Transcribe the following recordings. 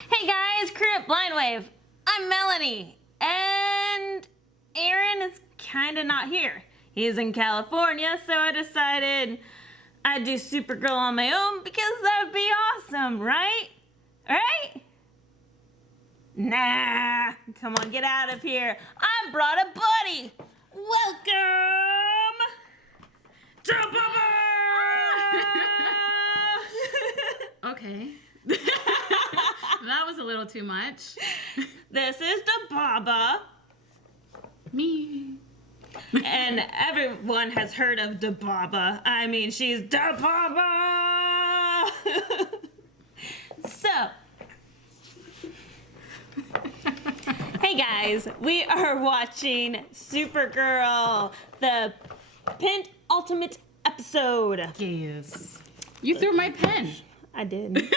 Hey guys, crew at Blindwave. I'm Melanie, and Aaron is kinda not here. He's in California, so I decided I'd do Supergirl on my own because that would be awesome, right? Right? Nah, come on, get out of here. I brought a buddy. Welcome to DaBaba! Okay. That was a little too much. This is DaBaba. Me. And everyone has heard of DaBaba. I mean, she's DaBaba! So, hey guys, we are watching Supergirl, the penultimate episode. Yes. You threw my pen. I did.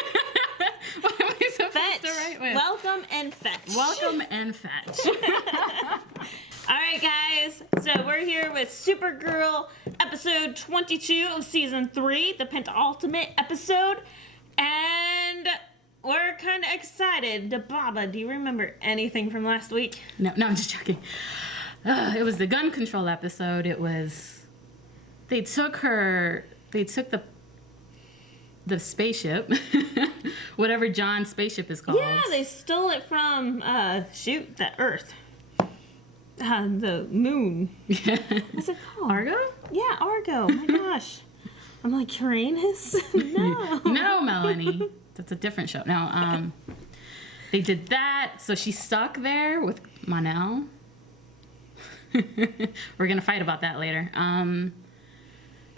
What am I supposed Fetch. to write with? Welcome and fetch. Welcome and fetch. All right, guys. So we're here with Supergirl, episode 22 of season 3, the penultimate episode, and we're kind of excited. DaBaba, do you remember anything from last week? No, I'm just joking. It was the gun control episode. It was. They took the spaceship, whatever John's spaceship is called. Yeah, they stole it from the Earth, the moon. What's it called? Argo? Yeah, Argo. Oh my gosh. I'm like, Uranus? No. No, Melanie. That's a different show. No, they did that, so she's stuck there with Mon-El. We're gonna fight about that later.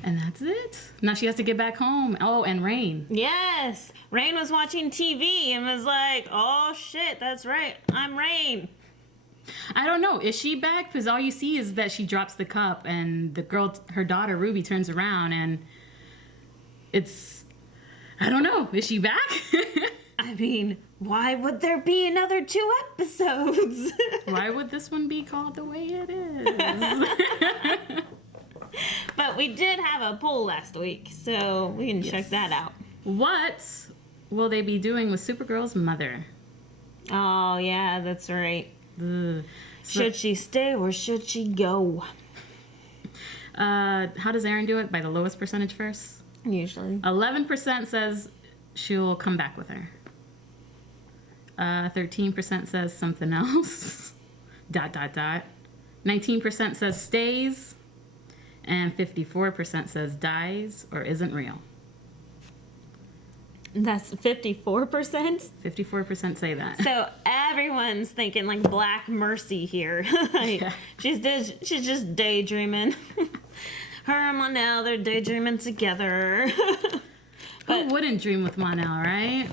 And that's it. Now she has to get back home. Oh, and Rain. Yes. Rain was watching TV and was like, oh shit, that's right. I'm Rain. I don't know. Is she back? Because all you see is that she drops the cup and the girl, her daughter Ruby, turns around and it's... I don't know. Is she back? I mean, why would there be another 2 episodes? Why would this one be called the way it is? But we did have a poll last week, so we can check that out. What will they be doing with Supergirl's mother? Oh, yeah, that's right. Ugh. Should she stay or should she go? How does Aaron do it? By the lowest percentage first? Usually. 11% says she'll come back with her. 13% says something else. ... 19% says stays. And 54% says dies or isn't real. That's 54%? 54% say that. So everyone's thinking like Black Mercy here. Like, Yeah. she's just daydreaming. Her and Mon-El, they're daydreaming together. Who wouldn't dream with Mon-El, right?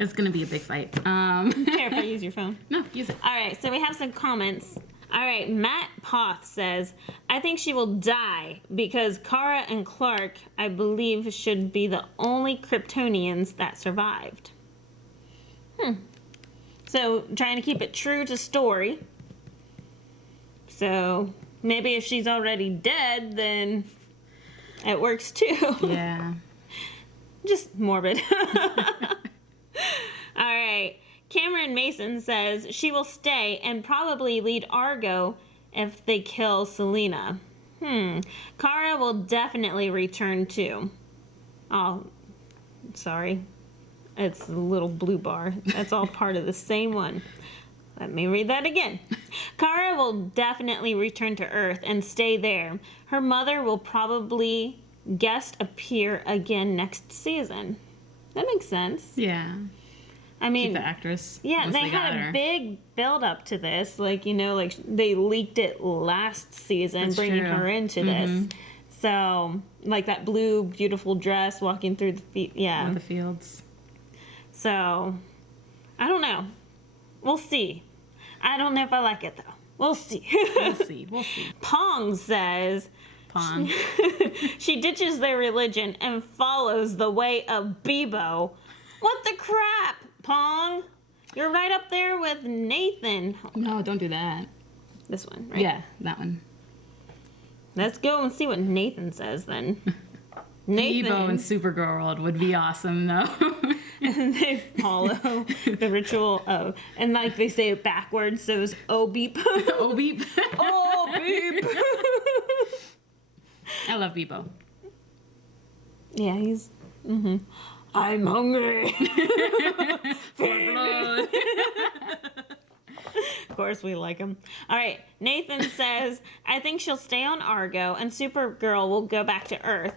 It's gonna be a big fight. Care if I use your phone? No, use it. All right, so we have some comments. All right, Matt Poth says, I think she will die because Kara and Clark, I believe, should be the only Kryptonians that survived. So, trying to keep it true to story. So, maybe if she's already dead, then it works too. Yeah. Just morbid. All right. Cameron Mason says she will stay and probably lead Argo if they kill Selena. Kara will definitely return too. Oh, sorry. It's the little blue bar. That's all part of the same one. Let me read that again. Kara will definitely return to Earth and stay there. Her mother will probably guest appear again next season. That makes sense. Yeah. I mean, Keep the actress. yeah, once they got had a her. big build up to this. Like, you know, like they leaked it last season, That's bringing true. her into this. So, like that blue, beautiful dress walking through the yeah. The fields. So, I don't know. We'll see. I don't know if I like it though. We'll see. We'll see. We'll see. Pong says Pong. she ditches their religion and follows the way of Bebo. What the crap, Pong? You're right up there with Nathan. No, don't do that. This one, right? Yeah, that one. Let's go and see what Nathan says then. Nathan. Bebo in Supergirl world would be awesome, though. And they follow the ritual of, and like they say it backwards, so it's oh beep. Oh, Beep. Oh beep. I love Bebo. Yeah, he's. I'm hungry. For blood. Of course, we like him. All right, Nathan says, I think she'll stay on Argo, and Supergirl will go back to Earth.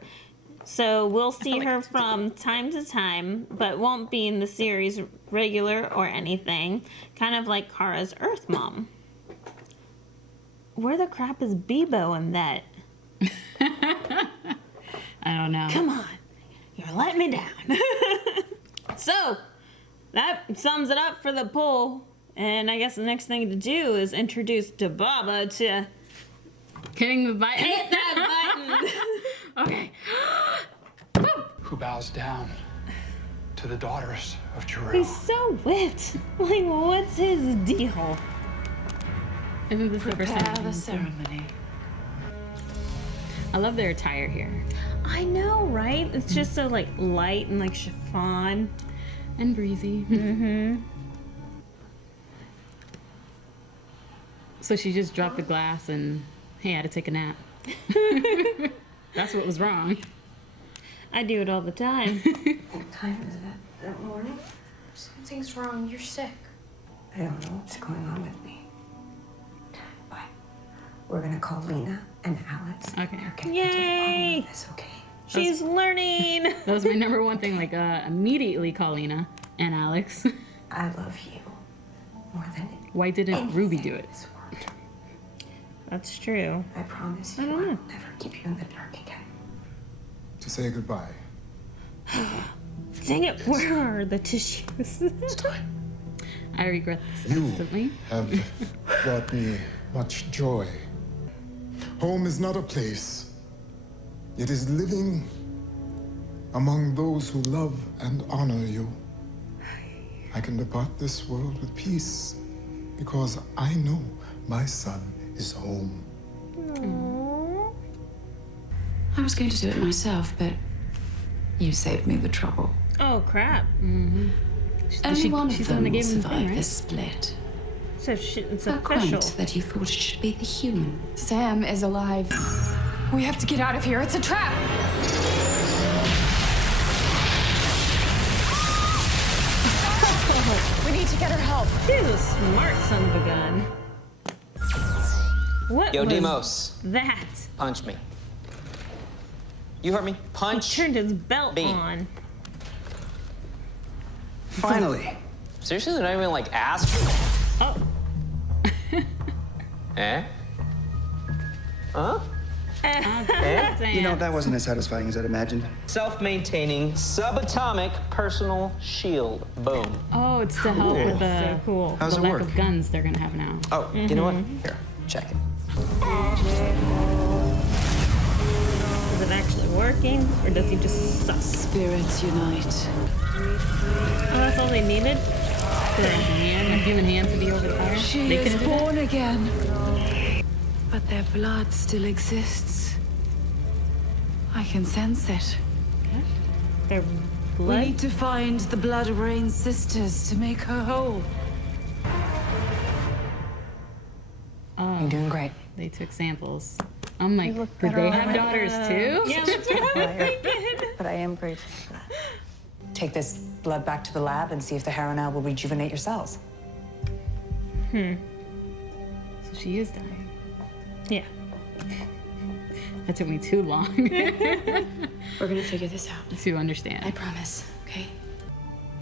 So we'll see her from time to time, but won't be in the series regular or anything. Kind of like Kara's Earth mom. Where the crap is Bebo in that? I don't know. Come on, you're letting me down. So that sums it up for the poll. And I guess the next thing to do is introduce DaBaba to Hitting the button. hit that button. Okay. Who bows down to the daughters of Jor-El. He's so whipped. Like, what's his deal? Isn't this the first Prepare time? the ceremony. I love their attire here. I know, right? It's just so like light and like chiffon. And breezy. So she just dropped the glass and, hey, I had to take a nap. That's what was wrong. I do it all the time. What time is it? That morning? Something's wrong. You're sick. I don't know what's going on with me. But we're gonna call Lena and Alex. Okay. They're gonna Yay! get to the bottom of this, okay? She's learning. That was my number one thing. Like, immediately call Lena and Alex. I love you more than Why didn't anything Ruby do it? in this world. That's true. I promise I you, don't I know. will never keep you in the dark again. To say goodbye. Dang it, where are the tissues? It's time. I regret this You instantly. have brought me much joy. Home is not a place. It is living among those who love and honor you. I can depart this world with peace because I know my son is home. I was going to do it myself, but you saved me the trouble. Oh, crap. Only one she's of the one them that will gave him the thing, survive right? this split. So it's How official. quaint that you thought it should be the human. Sam is alive. We have to get out of here. It's a trap. We need to get her help. She's a smart son of a gun. What Yo, was Demos, that? punch me. You heard me? He Punch. turned his belt B. on. Finally. Seriously, they're not even like ask. Oh, Eh? Huh? Eh? You know, that wasn't as satisfying as I'd imagined. Self-maintaining subatomic personal shield. Boom. Oh, it's to help with the, so cool. How's the it lack work? of guns they're gonna have now. Oh, you know what? Here, check it. Is it actually working, or does he just suck? Spirits unite. Oh, that's all they needed? For a hand, a human hand to be over the fire. She They is couldn't do that? born again. But their blood still exists. I can sense it. Their We blood? need to find the Blood Rain sisters to make her whole. You're doing great. They took samples. I'm like, did they have daughters too? Yeah, that's what I was thinking. But I am grateful for that. Take this blood back to the lab and see if the heroinal will rejuvenate your cells. So she is dying. Yeah. That took me too long We're gonna figure this out. to understand. I promise, okay?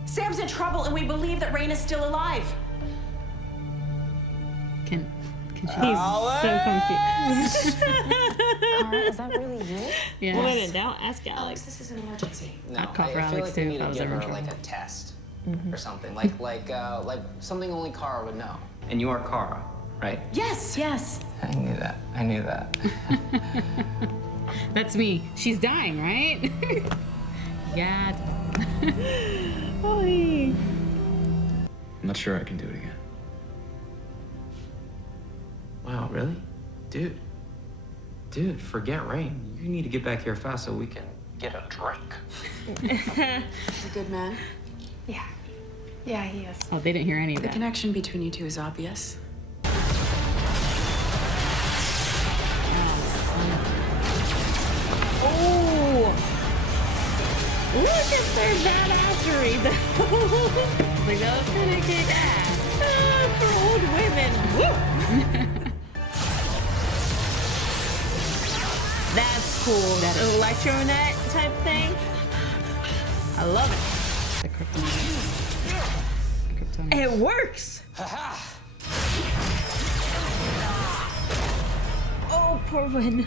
Sam's in trouble, and we believe that Rain is still alive. Can she? He's so confused. Kara, is that really you? Yeah. When in doubt, ask Alex. This is an emergency. No, I'd call for I feel Alex like too we if need I to was give ever in her trouble. like a test or something, like something only Kara would know. And you are Kara, right? Yes. Yes. I knew that. I knew that. That's me. She's dying, right? Yeah. Oy. I'm not sure I can do it again. Wow, really? Dude, forget Rain. You need to get back here fast so we can get a drink. He's a good man. Yeah. Yeah, he is. Oh, they didn't hear any of The that. connection between you two is obvious. Oh! Look at their badassery, though. Like, that was kind of kick ass. For old women. Woo! That's cool. That electronet type thing. I love it. The kryptonite. It works. Oh, poor Win.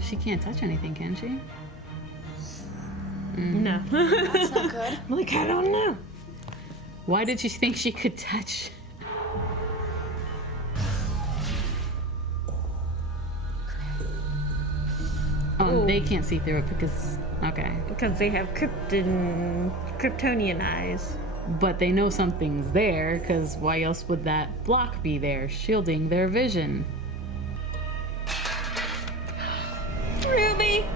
She can't touch anything, can she? No. That's not good. Like, I don't know. Why did she think she could touch? Oh, they can't see through it because... Okay. Because they have Kryptonian eyes. But they know something's there, because why else would that block be there, shielding their vision? Ruby!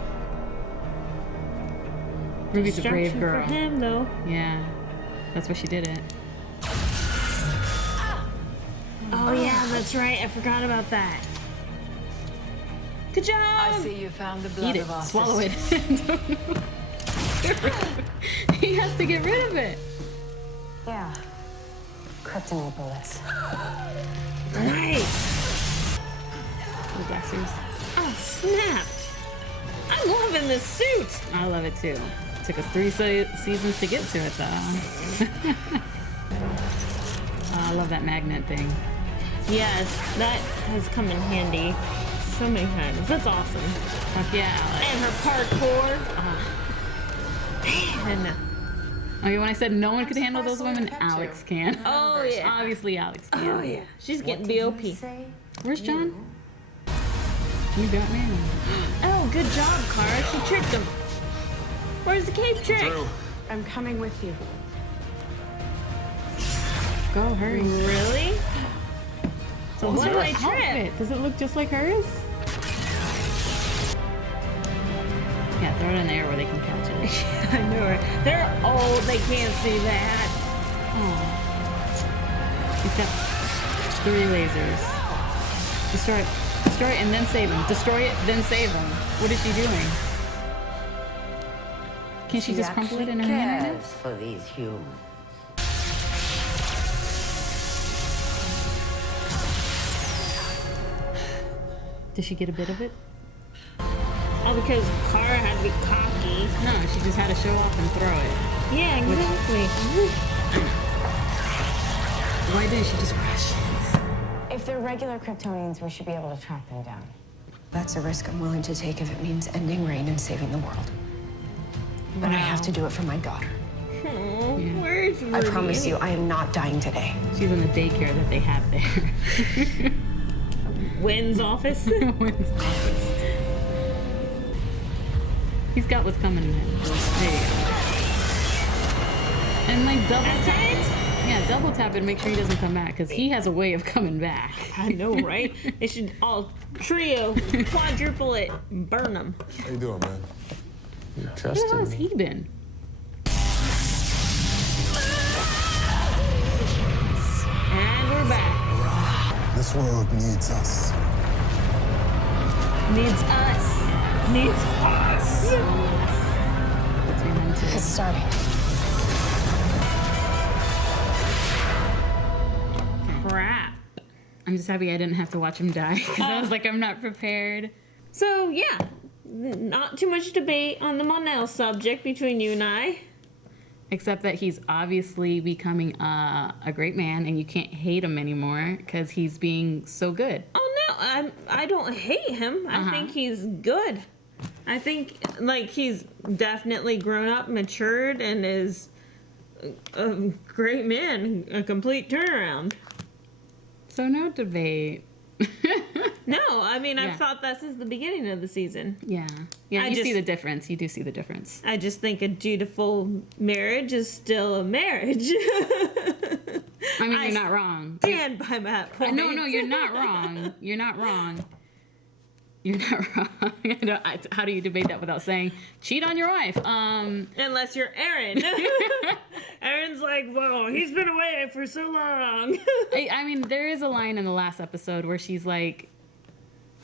Ruby's a brave Distraction girl. for him, though. Yeah, that's why she did it. Oh, yeah, that's right. I forgot about that. Good job! I see you found the blood Eat it, of our swallow it. sisters. He has to get rid of it. Yeah. Kryptonite bullets. Nice! The blasters. Oh, snap! I'm loving this suit! I love it too. Took us 3 seasons to get to it though. I love that magnet thing. Yes, that has come in handy so many times. That's awesome. Fuck yeah, Alex. And her parkour. Man. Okay, when I said no one could handle those women, Alex can. Oh, yeah. Obviously Alex can. Oh, yeah. She's getting BOP. Where's John? You got me. Oh, good job, Kara. She tricked him. Where's the cape trick? I'm coming with you. Go, hurry. Really? So What's what her do I trip? outfit? Does it look just like hers? Yeah, throw it in the air where they can catch it. I know it. They're old. They can't see that. Oh. He's got 3 lasers. Destroy it. Destroy it and then save him. Destroy it, then save him. What is she doing? Can't she just crumple it in her hand right now? For these humans. Did she get a bit of it? Oh, because Kara had to be cocky. No, she just had to show off and throw it. Yeah, exactly. Why didn't she just rush it? If they're regular Kryptonians, we should be able to track them down. That's a risk I'm willing to take if it means ending Reign and saving the world. But I have to do it for my daughter. Oh, where's Ruby? I promise you, I am not dying today. She's in the daycare that they have there. Wynn's office. Wynn's office. He's got what's coming in. There you go. And like double tap. Yeah, double tap it and make sure he doesn't come back, because he has a way of coming back. I know, right? They should all trio, quadruple it, burn them. How you doing, man? You Where trusted has me. he been? And we're back. This world needs us. Needs us. Needs us. Between them two. It's starting. Crap. I'm just happy I didn't have to watch him die, because I was like, I'm not prepared. So, yeah. Not too much debate on the Monel subject between you and I. Except that he's obviously becoming a great man, and you can't hate him anymore because he's being so good. Oh, no. I don't hate him. I think he's good. I think, like, he's definitely grown up, matured, and is a great man. A complete turnaround. So no debate. No, I mean, Yeah. I've thought that since the beginning of the season. Yeah. Yeah, I you see just- the difference. You do see the difference. I just think a dutiful marriage is still a marriage. I mean, you're not wrong. Stand by that point. No, you're not wrong. You're not wrong. You're not wrong. How do you debate that without saying, cheat on your wife? Unless you're Aaron. Aaron's like, whoa, he's been away for so long. I mean, there is a line in the last episode where she's like,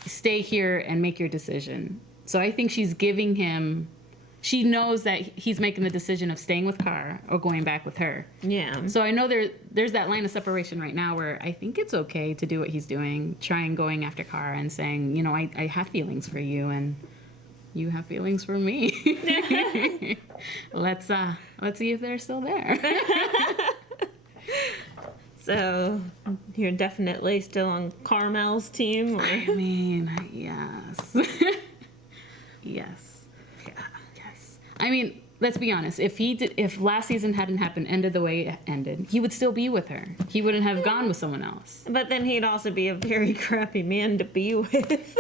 stay here and make your decision. So I think she's giving him, she knows that he's making the decision of staying with Kara or going back with her. Yeah. So I know there's that line of separation right now where I think it's okay to do what he's doing, trying going after Kara and saying, you know, I have feelings for you and you have feelings for me. Let's see if they're still there. So you're definitely still on Carmel's team? Or? I mean, yes. Yes. Yeah. Yes. I mean, let's be honest. If last season hadn't happened, ended the way it ended, he would still be with her. He wouldn't have gone with someone else. But then he'd also be a very crappy man to be with.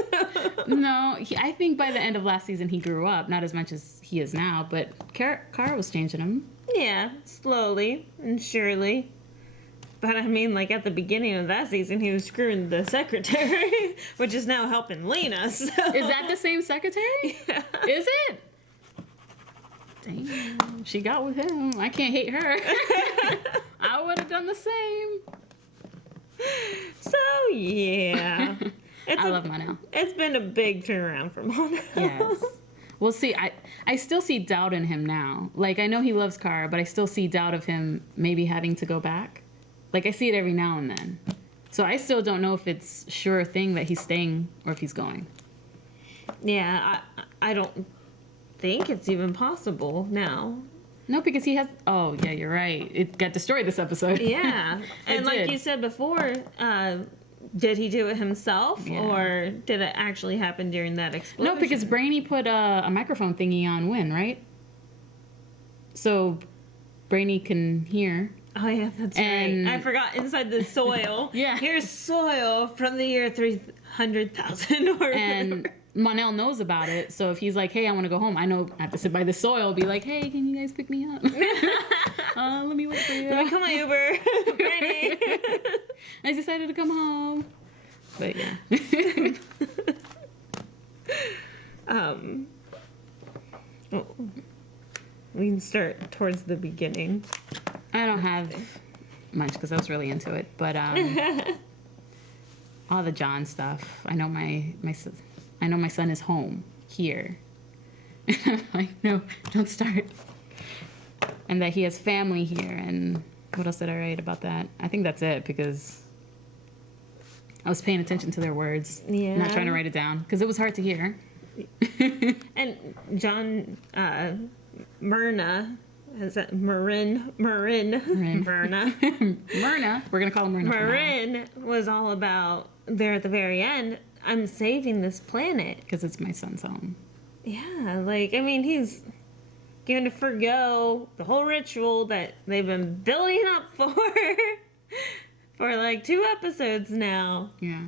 No, I think by the end of last season he grew up, not as much as he is now, but Kara was changing him. Yeah, slowly and surely. But I mean, like at the beginning of that season, he was screwing the secretary, which is now helping Lena. So. Is that the same secretary? Yeah. Is it? Damn, she got with him. I can't hate her. I would have done the same. So, yeah. I love Monel. It's been a big turnaround for Monel. Yes. Well, see, I still see doubt in him now. Like, I know he loves Kara, but I still see doubt of him maybe having to go back. Like, I see it every now and then. So I still don't know if it's sure thing that he's staying or if he's going. Yeah, I don't think it's even possible now. No, because he has... Oh, yeah, you're right. It got destroyed this episode. Yeah. And like you said before, did he do it himself? Yeah. Or did it actually happen during that explosion? No, because Brainy put a microphone thingy on Wynn, right? So Brainy can hear... Oh, yeah, that's right. I forgot inside the soil. Yeah. Here's soil from the year 300,000 or and Monel knows about it. So if he's like, hey, I want to go home, I know I have to sit by the soil, be like, hey, can you guys pick me up? Let me wait for you. Let me call my Uber. Ready. I decided to come home. But yeah. We can start towards the beginning. I don't have much because I was really into it, but all the John stuff. I know my son is home here. And I'm like, no, don't start. And that he has family here. And what else did I write about that? I think that's it because I was paying attention to their words, not trying to write it down because it was hard to hear. And John Myrna. Is that Myrna? Myrna. Myrna. We're going to call him Myrna. Marin was all about, there at the very end, I'm saving this planet. Because it's my son's home. Yeah, like, I mean, he's going to forgo the whole ritual that they've been building up for like 2 episodes now. Yeah.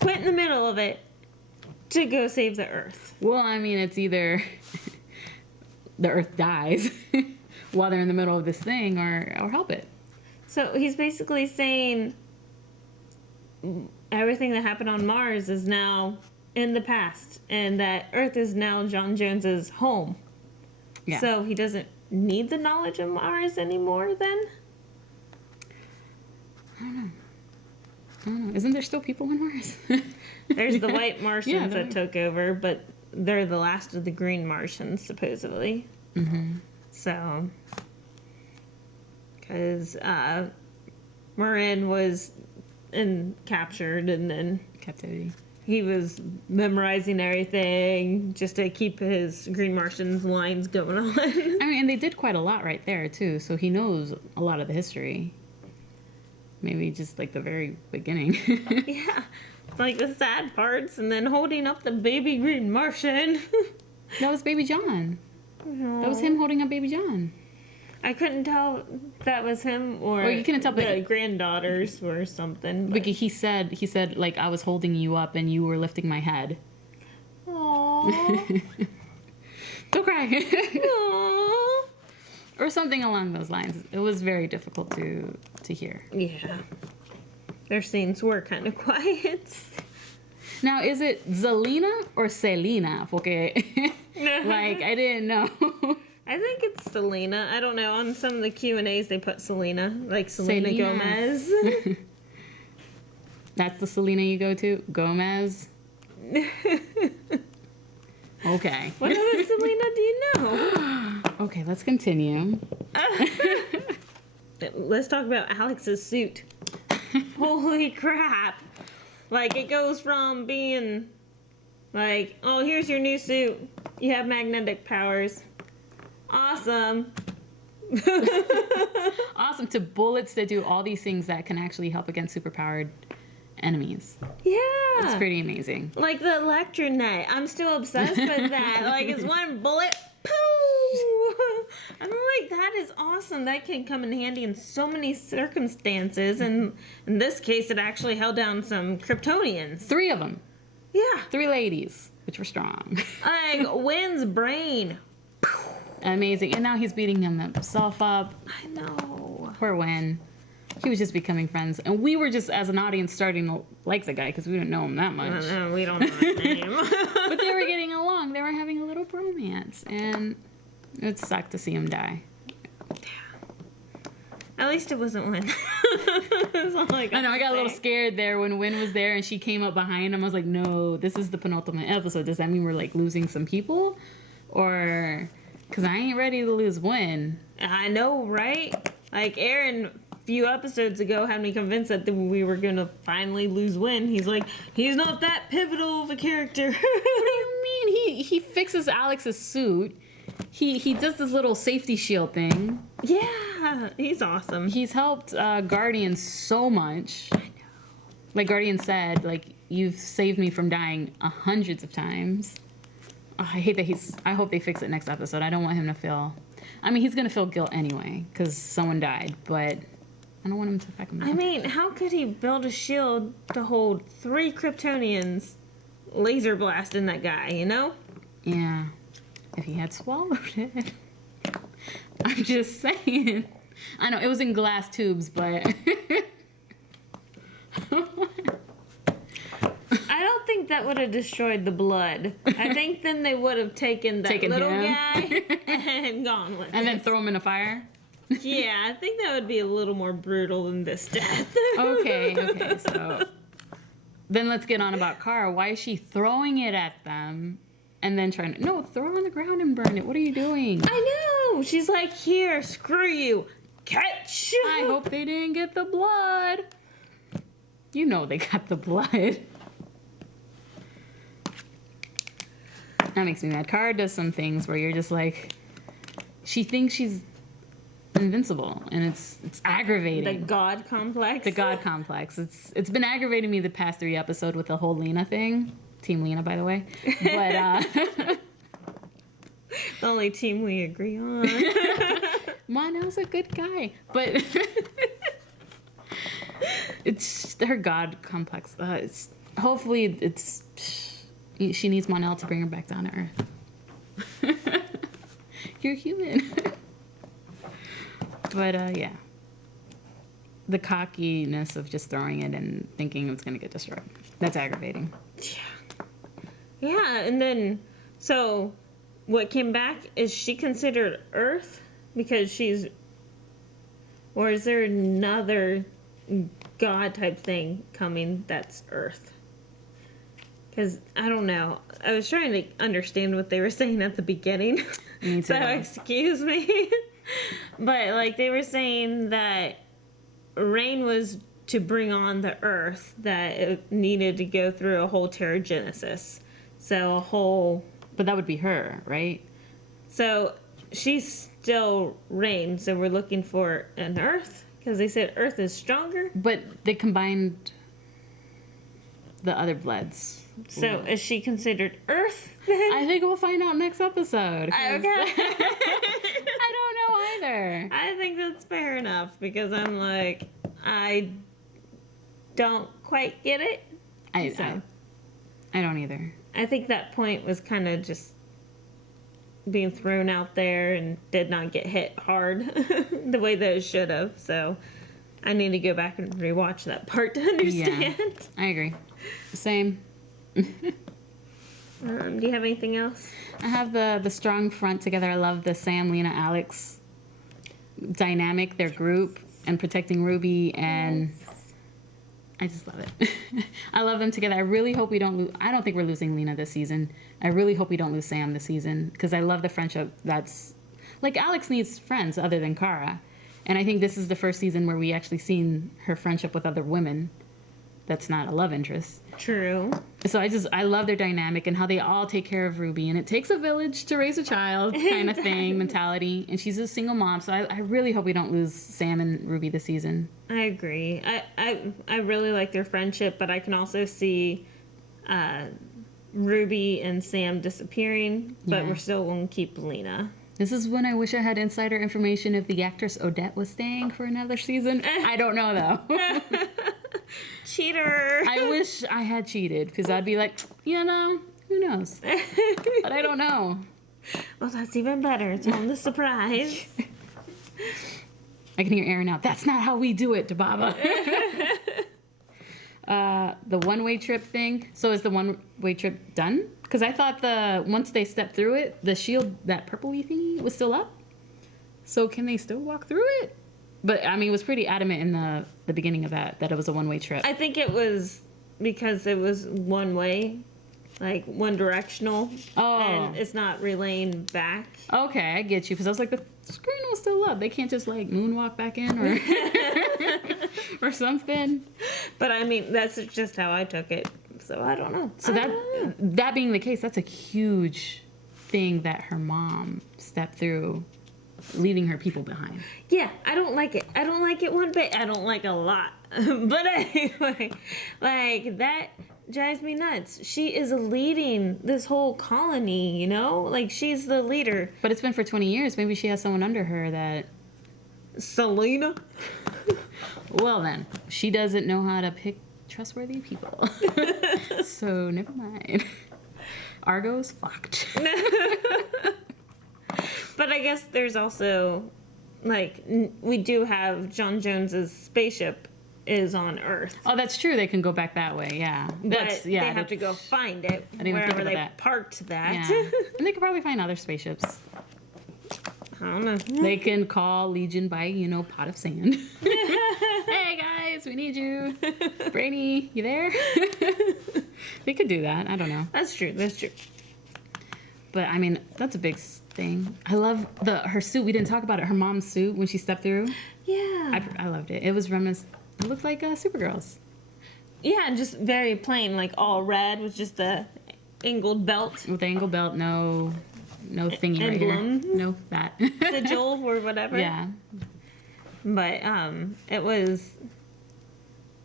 Quit in the middle of it to go save the Earth. Well, I mean, it's either the Earth dies while they're in the middle of this thing or help it. So he's basically saying everything that happened on Mars is now in the past and that Earth is now John Jones's home. Yeah. So he doesn't need the knowledge of Mars anymore then? I don't know. Isn't there still people on Mars? There's the white Martians that took over, but they're the last of the green Martians, supposedly. Mm-hmm. So, because Marin was captured and then captivity. He was memorizing everything just to keep his green Martians lines going on. I mean, and they did quite a lot right there, too, so he knows a lot of the history. Maybe just like the very beginning. Yeah. Like the sad parts and then holding up the baby green Martian. That was Baby John. No. That was him holding up Baby John. I couldn't tell if that was him or you couldn't tell the granddaughters or something. But he said like I was holding you up and you were lifting my head. Aww. Don't cry. Aww. Or something along those lines. It was very difficult to hear. Yeah. Their scenes were kind of quiet. Now, is it Zelina or Selena? Porque, like, I didn't know. I think it's Selena. I don't know. On some of the Q&As, they put Selena, like Selena Gomez. That's the Selena you go to? Gomez? Okay. What other Selena do you know? Okay, let's continue. Let's talk about Alex's suit. Holy crap. Like, it goes from being like, oh, here's your new suit. You have magnetic powers. Awesome. Awesome, to bullets that do all these things that can actually help against superpowered enemies. Yeah. It's pretty amazing. Like the electronet. I'm still obsessed with that. Like, it's one bullet. Pooh! I'm like, that is awesome. That can come in handy in so many circumstances. And in this case, it actually held down some Kryptonians. 3 of them. Yeah. 3 ladies, which were strong. Like, Wynn's brain. Amazing. And now he's beating himself up. I know. Poor Wynn. He was just becoming friends. And we were just, as an audience, starting to like the guy because we didn't know him that much. No, we don't know his name. But they were getting along. They were having a little bromance. And it sucked to see him die. At least it wasn't Wynn. That's all I know, I got a little scared there when Wynn was there and she came up behind him. I was like, no, this is the penultimate episode. Does that mean we're, like, losing some people? Or... Because I ain't ready to lose Wynn. I know, right? Like, Aaron, a few episodes ago, had me convinced that we were going to finally lose Wynn. He's like, he's not that pivotal of a character. What do you mean? He fixes Alex's suit. He does this little safety shield thing. Yeah, he's awesome. He's helped Guardian so much. I know. Like Guardian said, like, you've saved me from dying hundreds of times. Oh, I hate that I hope they fix it next episode. I don't want him to feel... I mean, he's going to feel guilt anyway, because someone died, but I don't want him to fuck him up. I mean, how could he build a shield to hold 3 Kryptonians laser blasting that guy, you know? Yeah. If he had swallowed it. I'm just saying. I know, it was in glass tubes, but... I don't think that would have destroyed the blood. I think then they would have taken that little guy and gone with it. And then throw him in a fire? Yeah, I think that would be a little more brutal than this death. Okay, so... Then let's get on about Kara. Why is she throwing it at them and then trying to... No, throw it on the ground and burn it. What are you doing? I know! She's like, here, screw you. Catch! I hope they didn't get the blood. You know they got the blood. That makes me mad. Kara does some things where you're just like, she thinks she's invincible, and it's aggravating. The God complex. The God complex. It's been aggravating me the past 3 episodes with the whole Lena thing. Team Lena, by the way. But the only team we agree on. Monel's a good guy, but it's her God complex. Hopefully she needs Monel to bring her back down to earth. You're human. But, yeah. The cockiness of just throwing it and thinking it's going to get destroyed. That's aggravating. Yeah, and then, so, what came back, is she considered Earth? Because she's... Or is there another God type thing coming that's Earth? Because, I don't know. I was trying to understand what they were saying at the beginning. Me too. So, excuse me. But, like, they were saying that Rain was to bring on the Earth, that it needed to go through a whole Terrigenesis. So, a whole... But that would be her, right? So, she's still Rain, so we're looking for an Earth? Because they said Earth is stronger? But they combined the other bloods. So, is she considered Earth then? I think we'll find out next episode. Okay. I don't know either. I think that's fair enough, because I'm like, I don't quite get it. I don't either. I think that point was kind of just being thrown out there and did not get hit hard the way that it should have. So I need to go back and rewatch that part to understand. Yeah, I agree. Same. Do you have anything else? I have the strong front together. I love the Sam, Lena, Alex dynamic, their group, and protecting Ruby, and I just love it. I love them together. I really hope we don't lose. I don't think we're losing Lena this season. I really hope we don't lose Sam this season, because I love the friendship. That's like, Alex needs friends other than Kara, and I think this is the first season where we actually seen her friendship with other women. That's not a love interest. True. So I love their dynamic and how they all take care of Ruby, and it takes a village to raise a child kind of thing, mentality. And she's a single mom, so I really hope we don't lose Sam and Ruby this season. I agree. I really like their friendship, but I can also see Ruby and Sam disappearing, but Yeah. we're still going to keep Lena. This is when I wish I had insider information if the actress Odette was staying for another season. I don't know, though. Cheater. I wish I had cheated, because I'd be like, who knows? But I don't know. Well, that's even better. It's on the surprise. I can hear Aaron out. That's not how we do it, DaBaba. The one-way trip thing. So is the one-way trip done? Because I thought once they stepped through it, the shield, that purple-y thingy, was still up. So can they still walk through it? But, I mean, it was pretty adamant in the beginning of that it was a one-way trip. I think it was because it was one way, like one directional. Oh. And it's not relaying back. Okay, I get you. Because I was like, the screen was still up. They can't just, like, moonwalk back in or or something. But, I mean, that's just how I took it. So, I don't know. So that being the case, that's a huge thing that her mom stepped through, leaving her people behind. Yeah, I don't like it. I don't like it one bit. I don't like it a lot. But anyway, like, that drives me nuts. She is leading this whole colony, you know? Like, she's the leader. But it's been for 20 years. Maybe she has someone under her that... Selena? Well, then, she doesn't know how to pick trustworthy people. So, never mind. Argo's fucked. But I guess there's also, like, we do have John Jones's spaceship is on Earth. Oh, that's true. They can go back that way, yeah. But they have to go find it I didn't even think wherever about they that. parked that. Yeah. And they could probably find other spaceships. I don't know. They can call Legion by, pot of sand. Hey, guys, we need you. Brainy, you there? They could do that. I don't know. That's true. That's true. But, I mean, that's a big thing. I love her suit. We didn't talk about it. Her mom's suit when she stepped through. Yeah. I loved it. It was reminiscent. It looked like Supergirl's. Yeah, just very plain, like all red with just the angled belt. With the angled belt, no thingy right here. No, that. Sigil or whatever. Yeah. But it was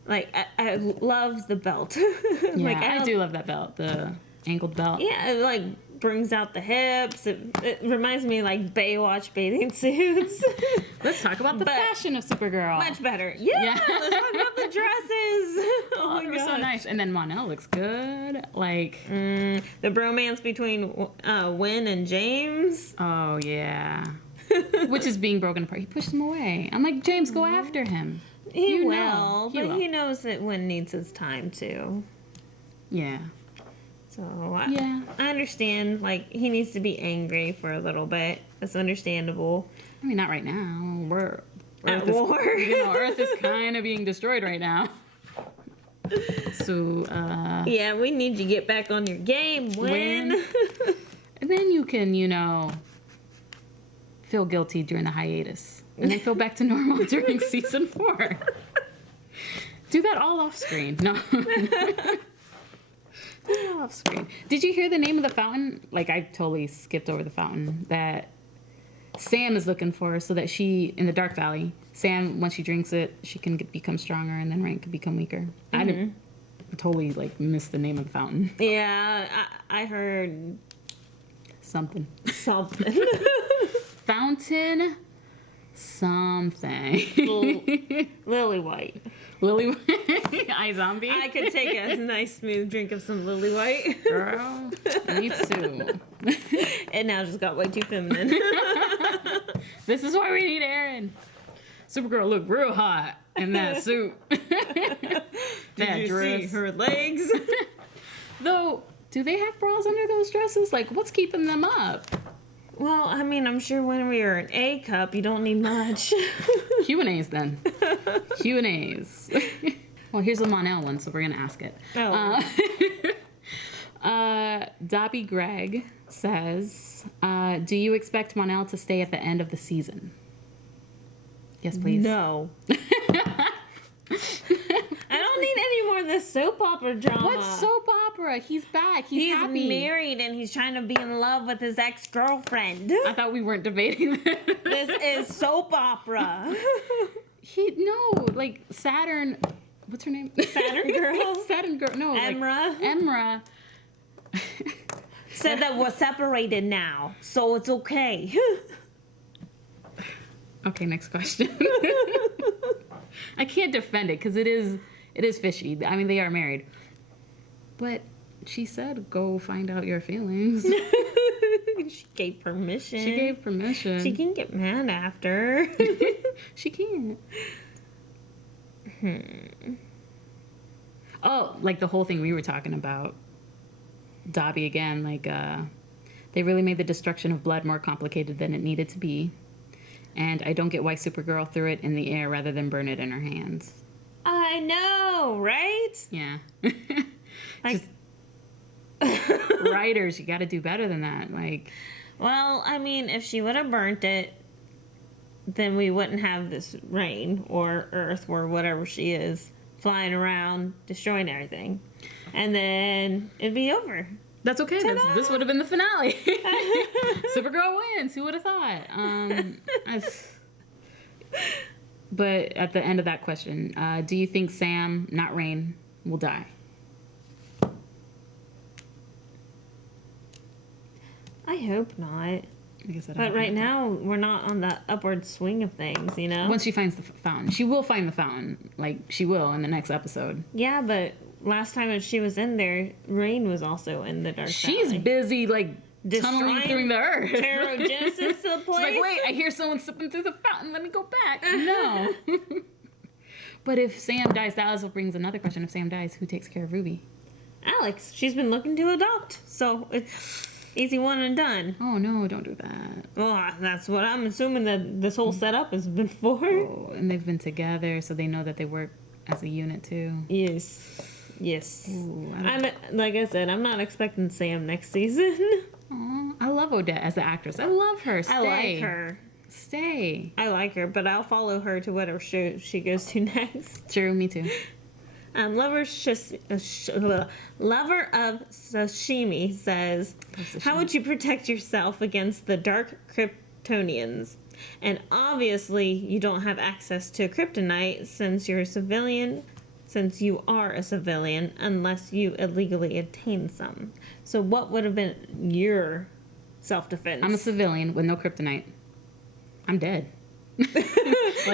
like I love the belt. Yeah, like I do love that belt, the angled belt. Yeah, it like brings out the hips. It reminds me like Baywatch bathing suits. Let's talk about the fashion of Supergirl. Much better. Yeah. Let's talk about the dresses. Oh, they were so nice. And then Mon-El looks good. Like the bromance between Wynn and James. Oh yeah. Which is being broken apart. He pushed him away. I'm like, James, go after him. He will. He knows that Wynn needs his time too. Yeah. So I understand. Like, he needs to be angry for a little bit. That's understandable. I mean, not right now. We're at war. Earth is kind of being destroyed right now. So yeah, we need you to get back on your game, Wynn. And then you can, feel guilty during the hiatus, and then feel back to normal during season 4. Do that all off screen. No. Off screen. Did you hear the name of the fountain? Like, I totally skipped over the fountain that Sam is looking for, so that she, in the Dark Valley, Sam, once she drinks it, she can become stronger, and then Rain can become weaker. I didn't totally missed the name of the fountain. Yeah, I heard something. Fountain something. Lily White. Lily White. iZombie. I could take a nice smooth drink of some Lily White. Girl, me too. And now just got way too feminine. This is why we need Aaron. Supergirl looked real hot in that suit. Did you see her legs? Though, do they have bras under those dresses? Like, what's keeping them up? Well, I mean, I'm sure when we were an A cup, you don't need much. Q&As then. Q&As. Well, here's the Monel one, so we're going to ask it. Oh. Dobby Gregg says, do you expect Monel to stay at the end of the season? Yes, please. No. I don't need any more of this soap opera drama. What soap opera? He's back. He's happy. Married and he's trying to be in love with his ex-girlfriend. I thought we weren't debating this. This is soap opera. Like Saturn. What's her name? Saturn Girl? Saturn Girl. No. Emra. Like, Emra. Said that we're separated now, so it's okay. Okay, next question. I can't defend it because it is fishy. I mean, they are married. But she said, go find out your feelings. She gave permission. She can get mad after. She can't. Oh, like the whole thing we were talking about. Dobby again, like, they really made the destruction of blood more complicated than it needed to be. And I don't get why Supergirl threw it in the air rather than burn it in her hands. I know, right? Yeah. Like, writers, you got to do better than that. Like, well, I mean, if she would have burnt it, then we wouldn't have this Rain or Earth or whatever she is flying around, destroying everything. And then it'd be over. That's okay. This would have been the finale. Supergirl wins. Who would have thought? But at the end of that question, do you think Sam, not Rain, will die? I hope not. But right now, we're not on the upward swing of things, you know? Once she finds the fountain. She will find the fountain. Like, she will in the next episode. Yeah, but last time that she was in there, Rain was also in the Dark She's Valley. busy, like, tunneling through the earth. Pterogenesis of place. She's like, wait, I hear someone slipping through the fountain. Let me go back. No. But if Sam dies, that also brings another question. If Sam dies, who takes care of Ruby? Alex. She's been looking to adopt, so it's easy one and done. Oh, no, don't do that. Well, that's what I'm assuming that this whole setup has been for. Oh, and they've been together, so they know that they work as a unit, too. Yes. Ooh, like I said, I'm not expecting Sam next season. Aw, I love Odette as the actress. I love her. Stay. I like her. Stay. I like her, but I'll follow her to whatever show she goes to next. True, me too. Lover of Sashimi says, how would you protect yourself against the dark Kryptonians? And obviously, you don't have access to kryptonite since you are a civilian, unless you illegally obtain some. So what would have been your self-defense? I'm a civilian with no kryptonite. I'm dead. I'm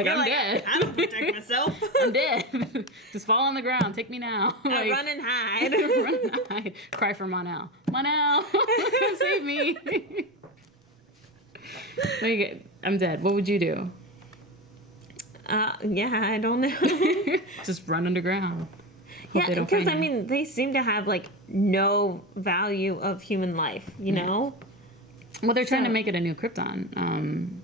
dead. I don't protect myself. I'm dead. Just fall on the ground. Take me now. Like, run and hide. Run and hide. Cry for Monel. Monel, come save me. I'm dead. What would you do? Yeah, I don't know. Just run underground. Yeah, because I mean, they seem to have like no value of human life, you know? Well, they're trying to make it a new Krypton.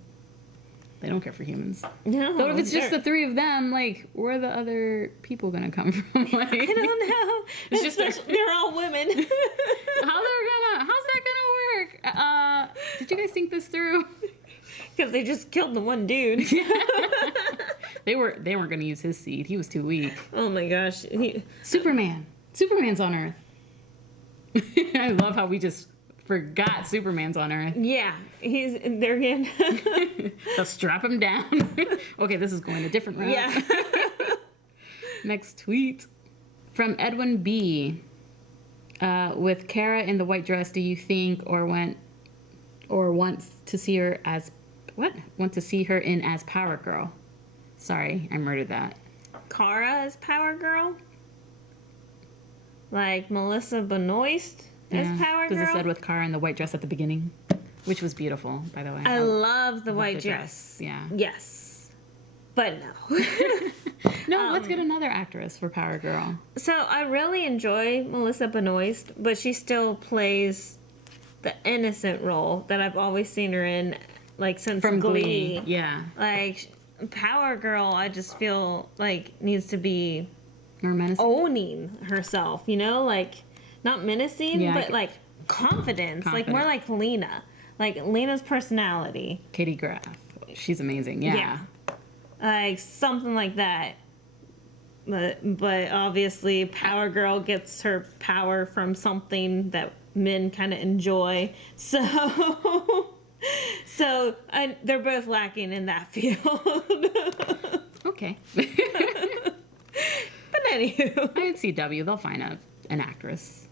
They don't care for humans. No. But if it's just the three of them, like, where are the other people gonna come from? Like, I don't know. It's just they're all women. How's that gonna work? Did you guys think this through? Because they just killed the one dude. They weren't gonna use his seed. He was too weak. Oh my gosh. Superman's on Earth. I love how we just forgot Superman's on Earth. Yeah, they're in. So strap him down. Okay, this is going a different route. Yeah. Next tweet from Edwin B. With Kara in the white dress, do you think want to see her in as Power Girl? Sorry, I murdered that. Kara as Power Girl? Like Melissa Benoist as Power Girl? Because it said with Kara in the white dress at the beginning, which was beautiful, by the way. I love the white dress. Yeah. Yes. but no. No, let's get another actress for Power Girl. So I really enjoy Melissa Benoist, but she still plays the innocent role that I've always seen her in, like since From Glee. Yeah. Like Power Girl, I just feel like needs to be More menacing. owning herself, you know, like not menacing, Yeah, but like confidence, like more like Lena, like Lena's personality. Katie Graff. She's amazing. Yeah. Like something like that. But obviously Power Girl gets her power from something that men kind of enjoy. So they're both lacking in that field. Okay. But anywho. INCW, they'll find an actress.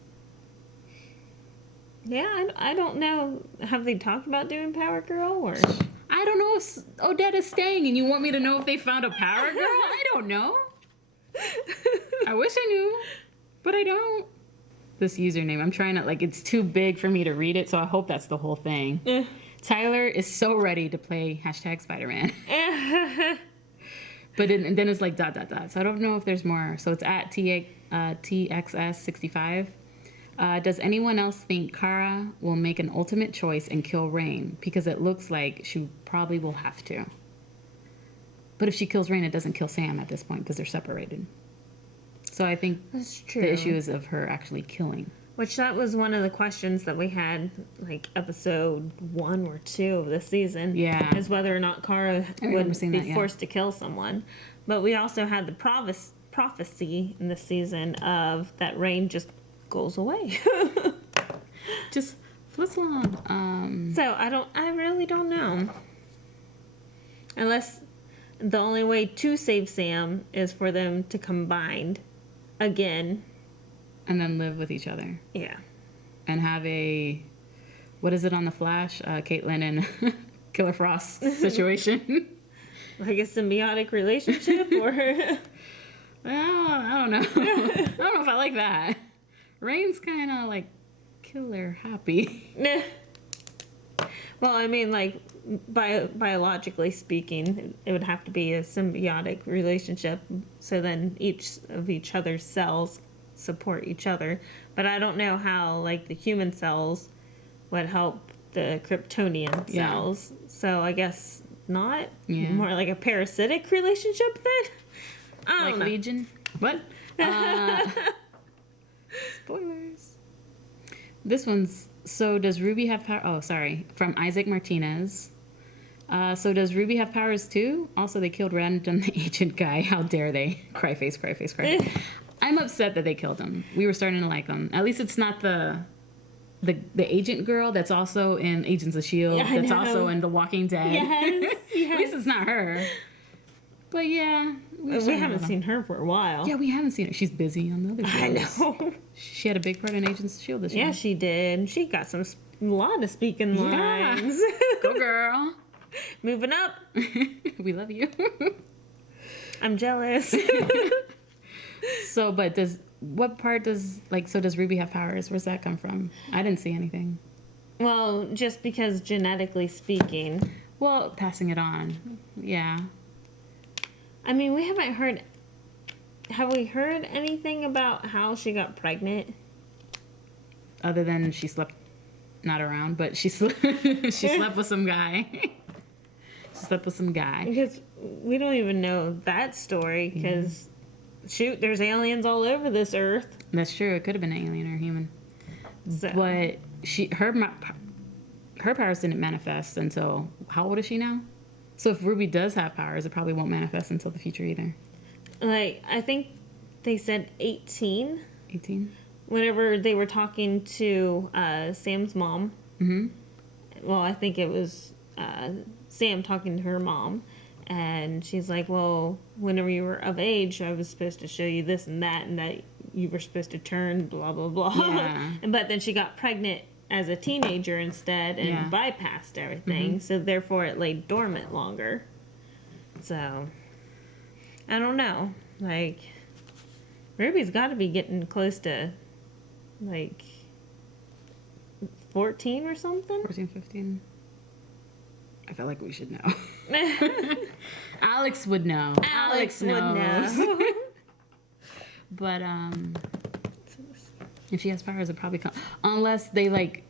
Yeah, I don't know. Have they talked about doing Power Girl or? I don't know if Odette is staying and you want me to know if they found a Power Girl? I don't know. I wish I knew, but I don't. This username, I'm trying to, like, it's too big for me to read it, so I hope that's the whole thing. Tyler is so ready to play #Spider-Man. But then it's like ... So I don't know if there's more. So it's at TXS65. Does anyone else think Kara will make an ultimate choice and kill Rain? Because it looks like she probably will have to. But if she kills Rain, it doesn't kill Sam at this point because they're separated. So I think that's true. The issue is of her actually killing. Which that was one of the questions that we had, like episode 1 or 2 of this season. Yeah. Is whether or not Kara would be forced to kill someone. But we also had the prophecy in this season of that Rain just goes away. Just flits along. So I really don't know. Unless the only way to save Sam is for them to combine again. And then live with each other. Yeah. And have what is it on The Flash? Caitlin and Killer Frost situation. Like a symbiotic relationship or... I don't know. I don't know if I like that. Rain's kind of like killer happy. Well, I mean, like, biologically speaking, it would have to be a symbiotic relationship. So then each of each other's cells support each other. But I don't know how, like, the human cells would help the Kryptonian cells. So I guess not. Yeah. More like a parasitic relationship then? I don't know. Legion? What? Spoilers. This one's, so does Ruby have power? Oh, sorry. From Isaac Martinez. So does Ruby have powers too? Also, they killed Random the Agent guy. How dare they? Cry face. I'm upset that they killed him. We were starting to like him. At least it's not the agent girl that's also in Agents of S.H.I.E.L.D. Yeah, that's also in The Walking Dead. Yes. At least it's not her. But yeah. We haven't seen her for a while. Yeah, we haven't seen her. She's busy on the other shows. I know. She had a big part in Agents of S.H.I.E.L.D. this year. Yeah, she did. She got a lot of speaking lines. Go girl. Moving up. We love you. I'm jealous. So, but does Ruby have powers? Where's that come from? I didn't see anything. Well, just because genetically speaking. Well, passing it on. Yeah. I mean, we haven't heard... Have we heard anything about how she got pregnant? Other than she slept... Not around, but she slept with some guy. She slept with some guy. Because we don't even know that story, because... Shoot, there's aliens all over this earth. That's true. It could have been an alien or human. So. But her powers didn't manifest until... How old is she now? So if Ruby does have powers, it probably won't manifest until the future either. Like, I think they said 18. 18? Whenever they were talking to Sam's mom. Mm-hmm. Well, I think it was Sam talking to her mom. And she's like, well, whenever you were of age, I was supposed to show you this and that you were supposed to turn, blah, blah, blah. Yeah. But then she got pregnant as a teenager instead and bypassed everything. Mm-hmm. So therefore it lay dormant longer. So, I don't know. Like, Ruby's got to be getting close to, like, 14 or something? 14, 15. I feel like we should know. Alex would know. Alex would knows. know. But if she has powers, it probably come unless they like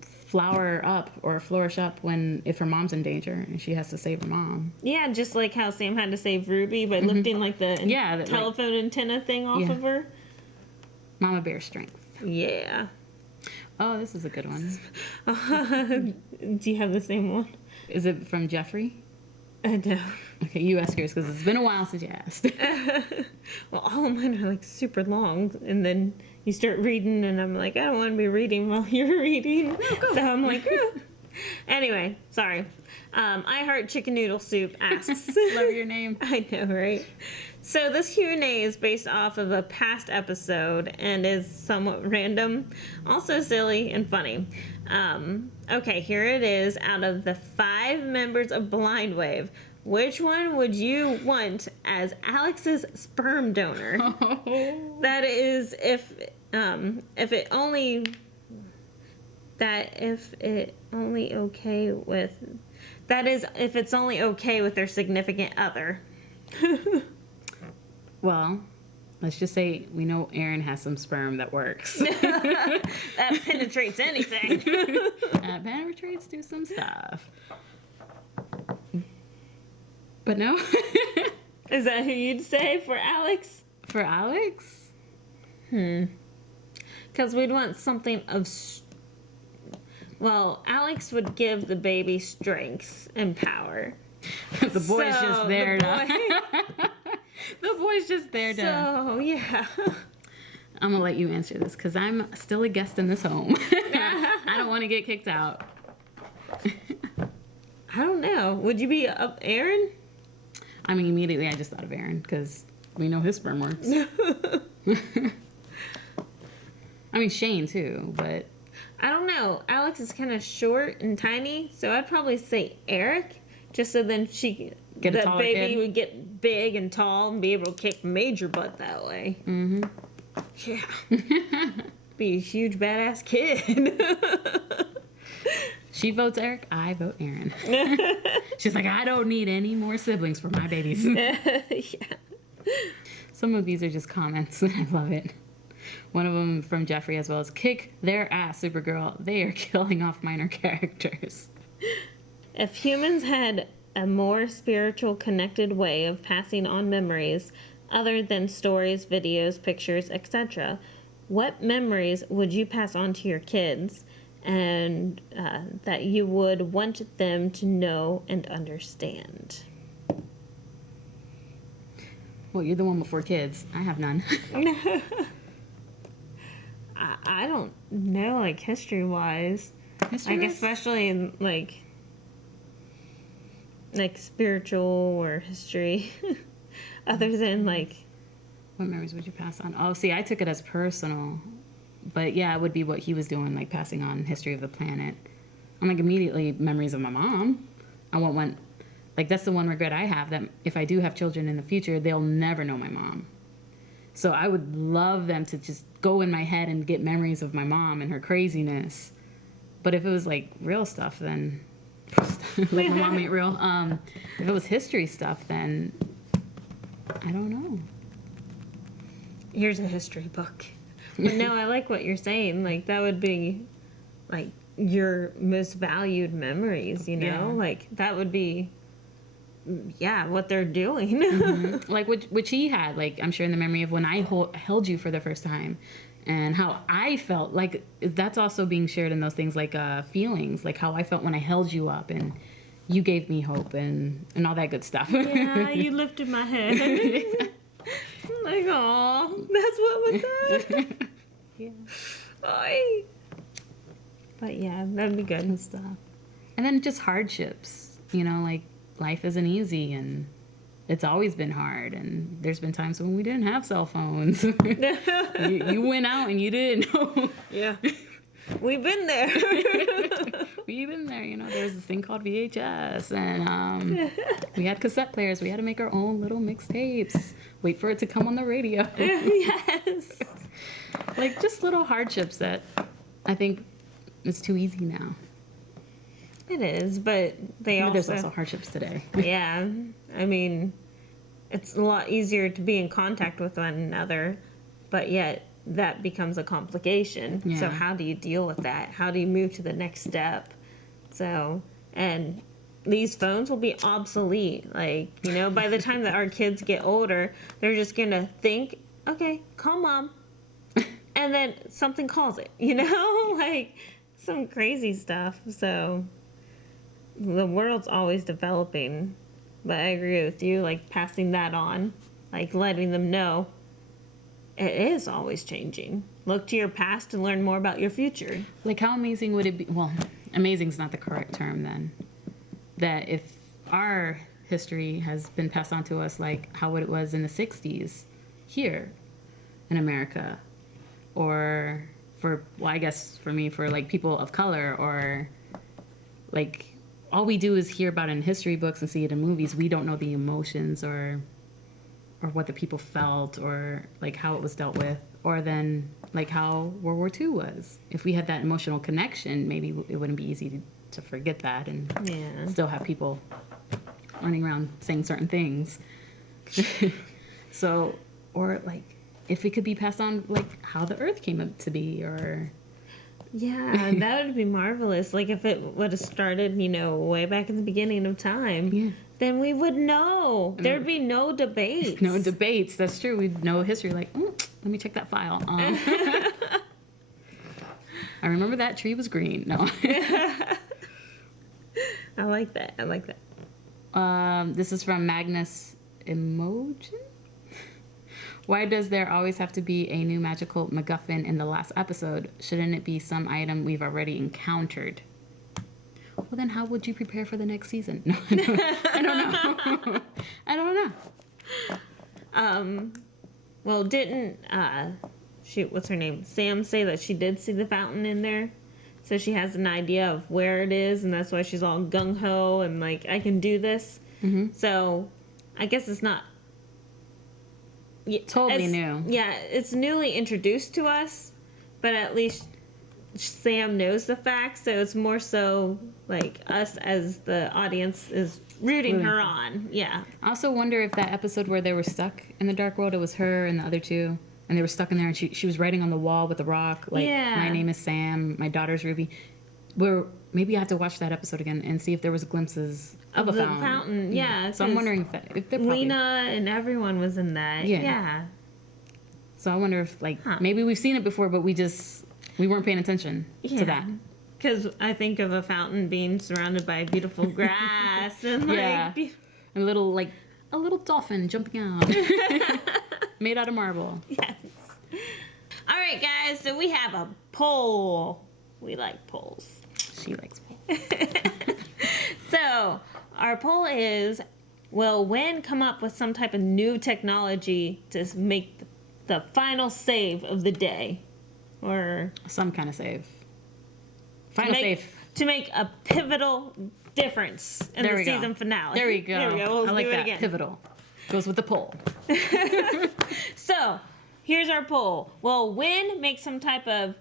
flower up or flourish up if her mom's in danger and she has to save her mom. Yeah, just like how Sam had to save Ruby by lifting like the telephone antenna thing off of her. Mama bear strength. Yeah. Oh, this is a good one. Do you have the same one? Is it from Jeffrey? I know. Okay, you ask yours because it's been a while since you asked. Well, all of mine are like super long, and then you start reading, and I'm like, I don't want to be reading while you're reading. So I'm like, Anyway, sorry. I Heart Chicken Noodle Soup asks. Love your name. I know, right? So this Q&A is based off of a past episode and is somewhat random, also silly and funny. Okay, here it is. Out of the 5 members of Blind Wave, which one would you want as Alex's sperm donor? That is, if it's only okay with their significant other. Well, let's just say we know Aaron has some sperm that works. That penetrates anything. Penetrates do some stuff. But no. Is that who you'd say for Alex? For Alex? Because we'd want something of... Well, Alex would give the baby strength and power. The boy's just there the boy's just there to... So, yeah. I'm going to let you answer this because I'm still a guest in this home. I don't want to get kicked out. I don't know. Would you be up Aaron? I mean, immediately I just thought of Aaron because we know his sperm works. I mean, Shane too, but... I don't know. Alex is kind of short and tiny, so I'd probably say Eric, just so then the baby would get big and tall and be able to kick major butt that way. Mm-hmm. Yeah. Be a huge badass kid. She votes Eric, I vote Aaron. She's like, I don't need any more siblings for my babies. Yeah. Some of these are just comments. I love it. One of them from Jeffrey as well is, kick their ass, Supergirl. They are killing off minor characters. If humans had a more spiritual, connected way of passing on memories, other than stories, videos, pictures, etc., what memories would you pass on to your kids and that you would want them to know and understand? Well, you're the one before kids. I have none. I don't know, like, history-wise. Like, especially in, like spiritual or history. Other than, like... What memories would you pass on? Oh, see, I took it as personal. But, yeah, it would be what he was doing, like, passing on history of the planet. I'm, like, immediately memories of my mom. I want one... Like, that's the one regret I have, that if I do have children in the future, they'll never know my mom. So I would love them to just go in my head and get memories of my mom and her craziness. But if it was, like, real stuff, then... like, my mom ain't real. If it was history stuff, then... I don't know. Here's a history book. But no, I like what you're saying. Like, that would be, like, your most valued memories, you know? Yeah. Like, that would be... Yeah, what they're doing. Mm-hmm. Like, which he had, like, I'm sure in the memory of when I held you for the first time and how I felt. Like, that's also being shared in those things, like feelings, like how I felt when I held you up and you gave me hope and all that good stuff. Yeah, you lifted my head. I'm like, aw, that's what was said. Yeah. Oy. But yeah, that'd be good and stuff. And then just hardships, you know, like, life isn't easy and it's always been hard, and there's been times when we didn't have cell phones. you went out and you didn't know. Yeah. We've been there. We've been there, you know. There was this thing called VHS, and we had cassette players. We had to make our own little mixtapes. Wait for it to come on the radio. Yes. Like, just little hardships that I think it's too easy now. It is, but there's also hardships today. Yeah. I mean, it's a lot easier to be in contact with one another, but yet that becomes a complication. Yeah. So how do you deal with that? How do you move to the next step? So, and these phones will be obsolete. Like, you know, by the time that our kids get older, they're just going to think, okay, call mom. And then something calls it, you know? Like, some crazy stuff. So the world's always developing. But I agree with you, like, passing that on, like, letting them know it is always changing. Look to your past and learn more about your future. Like, how amazing would it be? Well, amazing is not the correct term then. That if our history has been passed on to us, like how it was in the 60s here in America, or for, well, I guess for me, for like people of color, or like all we do is hear about it in history books and see it in movies. We don't know the emotions or what the people felt, or like how it was dealt with, or then like how World War II was. If we had that emotional connection, maybe it wouldn't be easy to forget that and still have people running around saying certain things. So, or like if it could be passed on, like how the earth came up to be, or yeah, that would be marvelous. Like if it would have started, you know, way back in the beginning of time, then we would know. There'd be no debates. No debates. That's true. We'd know history. Like, let me check that file. I remember that tree was green. No. I like that. I like that. This is from Magnus Emotion. Why does there always have to be a new magical MacGuffin in the last episode? Shouldn't it be some item we've already encountered? Well, then how would you prepare for the next season? No, I don't know. I don't know. Well, didn't what's her name? Sam say that she did see the fountain in there? So she has an idea of where it is, and that's why she's all gung-ho and like, I can do this. Mm-hmm. So I guess it's not totally new. Yeah, it's newly introduced to us, but at least Sam knows the facts, so it's more so like us as the audience is rooting her on. Yeah. I also wonder if that episode where they were stuck in the dark world, it was her and the other two, and they were stuck in there, and she was writing on the wall with a rock, like, my name is Sam, my daughter's Ruby. Maybe I have to watch that episode again and see if there was glimpses of a fountain. Yeah. So I'm wondering if they're probably... Lena and everyone was in that. Yeah. So I wonder if, like, maybe we've seen it before, but we weren't paying attention to that. Because I think of a fountain being surrounded by beautiful grass and like... Yeah. A little dolphin jumping out. Made out of marble. Yes. All right, guys. So we have a poll. We like polls. She likes polls. So our poll is, will Wynn come up with some type of new technology to make the final save of the day? Or some kind of save. Final save. To make a pivotal difference in the season finale. There we go. There we go. Let's I like do it that. again. Pivotal. Goes with the poll. So, here's our poll. Will Wynn make some type of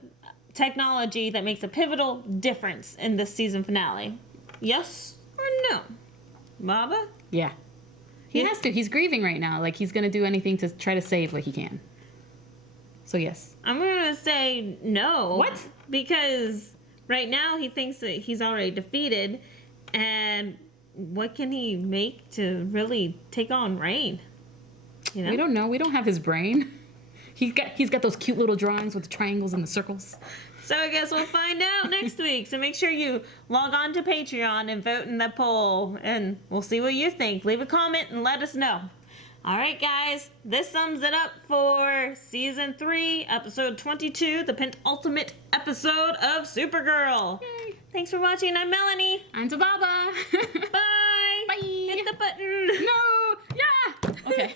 technology that makes a pivotal difference in this season finale? Yes or no? Baba? Yeah. He has to. He's grieving right now. Like, he's going to do anything to try to save what he can. So, yes. I'm going to say no. What? Because right now he thinks that he's already defeated, and what can he make to really take on Rain? You know? We don't know. We don't have his brain. He's got those cute little drawings with the triangles and the circles. So I guess we'll find out next week. So make sure you log on to Patreon and vote in the poll, and we'll see what you think. Leave a comment and let us know. All right, guys, this sums it up for Season 3, Episode 22, the penultimate episode of Supergirl. Yay. Thanks for watching. I'm Melanie. I'm DaBaba. Bye. Bye. Hit the button. No. Yeah. Okay.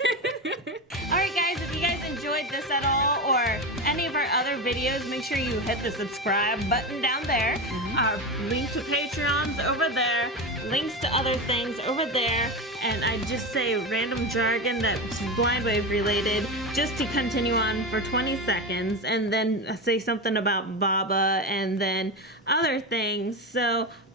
All right, guys, if you guys enjoyed this at all or any of our other videos, make sure you hit the subscribe button down there. Our link to Patreon's over there. Links to other things over there. And I just say random jargon that's Blind Wave related just to continue on for 20 seconds and then say something about Baba and then other things. So